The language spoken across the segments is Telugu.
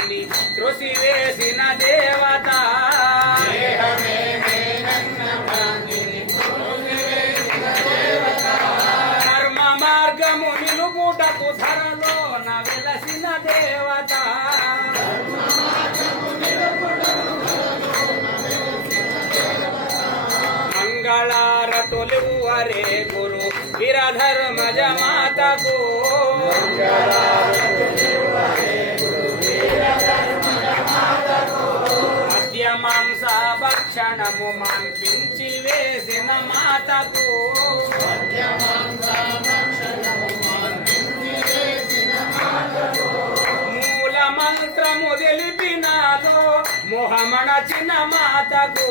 మందిని త్రోసివేసిన దేవత ధర్మ మార్గము నిలుపుటకు ధరలోన వెలసిన దేవత మంగళారతులివ్వరే గురు వీరధర్మజ మాతకు మద్య మాంస భక్షణము మాన్పించి వేసిన మాతకు మూల మంత్రము తెలిపినాలో మోహమణచిన మాతకు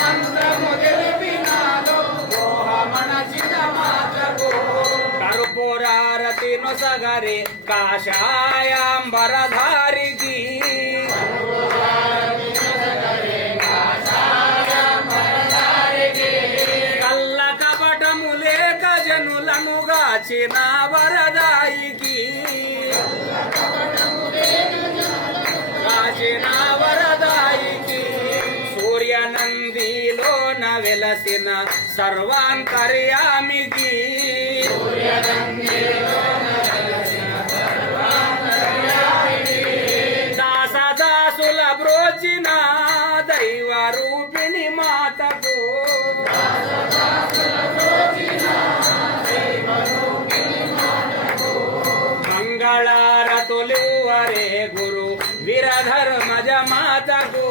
మంత్రము తెలిపినాలో మోహమణచిన మాతకు కర్పూరారతి నొసగరే కాషాయాంబరధారికి కల్ల కపటము లేక జనులను గాచిన వరదాయికి గాచిన వరదాయికి సూర్యనందిలోన వెలసిన సర్వాంతర్యామికి దాసదాసుల బ్రోచిన దైవ రూపిణి మాతకు మంగళారతులివ్వరే గురు వీరధర్మజ మాతకు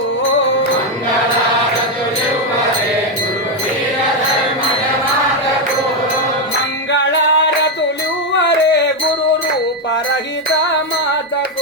మంగళారతులివ్వరే గురు రూపరహిత మాతకు